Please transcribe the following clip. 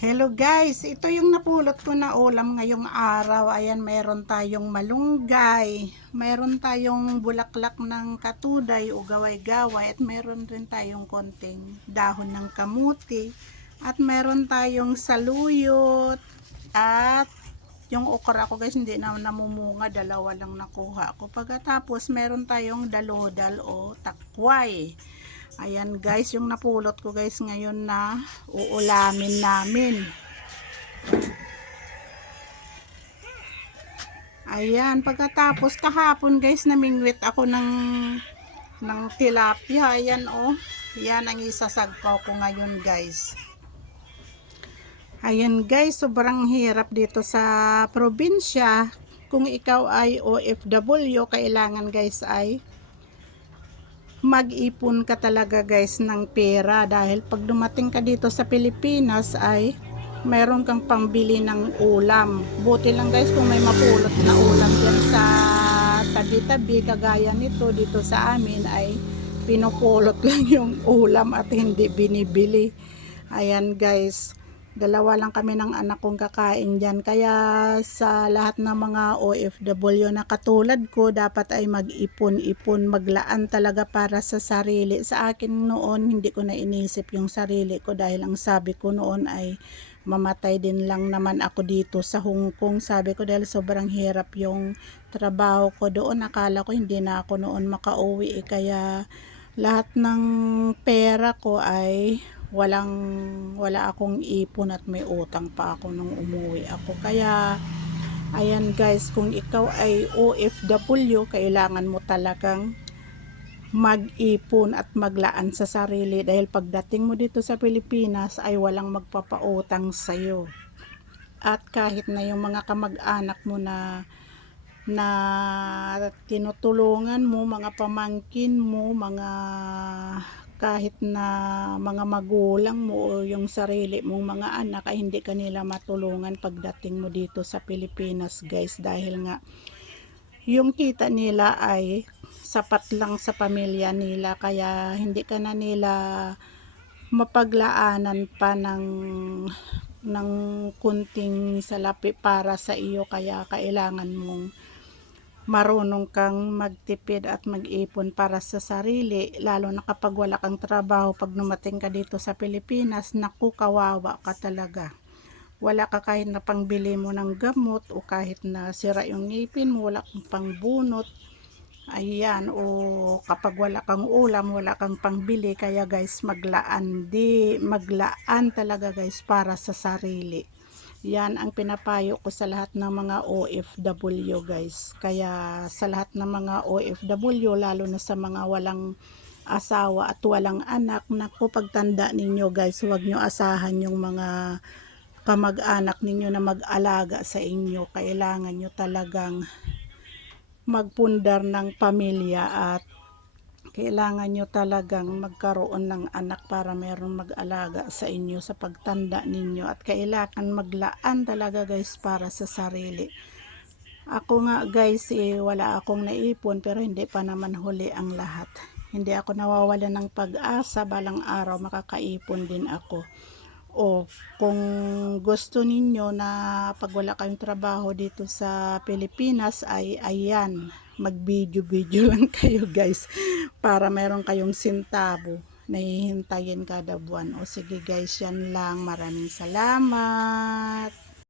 Hello guys, ito yung napulot ko na ulam ngayong araw. Ayan, mayroon tayong malunggay, mayroon tayong bulaklak ng katuday o gaway-gaway at mayroon rin tayong konting dahon ng kamuti at mayroon tayong saluyot at yung okra ko guys hindi na namumunga, dalawa lang nakuha ko. Pagkatapos meron tayong dalodal o takway. Ayan guys, yung napulot ko guys ngayon na uulamin namin. Ayan, pagkatapos kahapon guys, namingwit ako ng ng tilapia. Ayan oh. Yan ang isasagpaw ko ngayon guys. Ayan guys, sobrang hirap dito sa probinsya. Kung ikaw ay OFW, kailangan guys ay mag-ipon ka talaga guys ng pera dahil pag dumating ka dito sa Pilipinas ay meron kang pambili ng ulam. Buti lang guys kung may mapulot na ulam dyan sa tabi-tabi kagaya nito dito sa amin ay pinupulot lang yung ulam at hindi binibili. Ayan guys, dalawa lang kami ng anak kong kakain dyan. Kaya sa lahat ng mga OFW na katulad ko, dapat ay mag-ipon-ipon, maglaan talaga para sa sarili. Sa akin noon, hindi ko na inisip yung sarili ko dahil ang sabi ko noon ay mamatay din lang naman ako dito sa Hong Kong. Sabi ko dahil sobrang hirap yung trabaho ko doon. Akala ko hindi na ako noon makauwi. Eh, kaya lahat ng pera ko ay walang wala akong ipon at may utang pa ako nung umuwi ako. Kaya ayan guys kung ikaw ay OFW kailangan mo talagang mag-ipon at maglaan sa sarili dahil pagdating mo dito sa Pilipinas ay walang magpapautang sa iyo at kahit na yung mga kamag-anak mo na na tinutulungan mo mga pamangkin mo mga kahit na mga magulang mo o yung sarili mong mga anak ay hindi kanila matulungan pagdating mo dito sa Pilipinas guys. Dahil nga yung kita nila ay sapat lang sa pamilya nila kaya hindi ka na nila mapaglaanan pa ng ng kunting salapi para sa iyo kaya kailangan mong marunong kang magtipid at mag-ipon para sa sarili, lalo na kapag wala kang trabaho, pag numating ka dito sa Pilipinas, naku, kawawa ka talaga. Wala ka kahit na pangbili mo ng gamot o kahit na sira yung ngipin mo, wala kang pangbunot. Ayan, o kapag wala kang ulam, wala kang pangbili, kaya guys, maglaan. Di, maglaan talaga guys para sa sarili yan ang pinapayo ko sa lahat ng mga OFW guys. Kaya sa lahat ng mga OFW, lalo na sa mga walang asawa at walang anak, naku pagtanda ninyo guys, huwag nyo asahan yung mga kamag-anak ninyo na mag-alaga sa inyo. Kailangan nyo talagang magpundar ng pamilya at kailangan nyo talagang magkaroon ng anak para meron mag-alaga sa inyo sa pagtanda ninyo at kailangan maglaan talaga guys para sa sarili. Ako nga guys eh, wala akong naipon pero hindi pa naman huli ang lahat. Hindi ako nawawala ng pag-asa balang araw makakaipon din ako. O kung gusto ninyo na pag wala kayong trabaho dito sa Pilipinas ay ayan, mag-video-video lang kayo guys para meron kayong sintabo na hihintayin kada buwan. O sige guys, yan lang. Maraming salamat.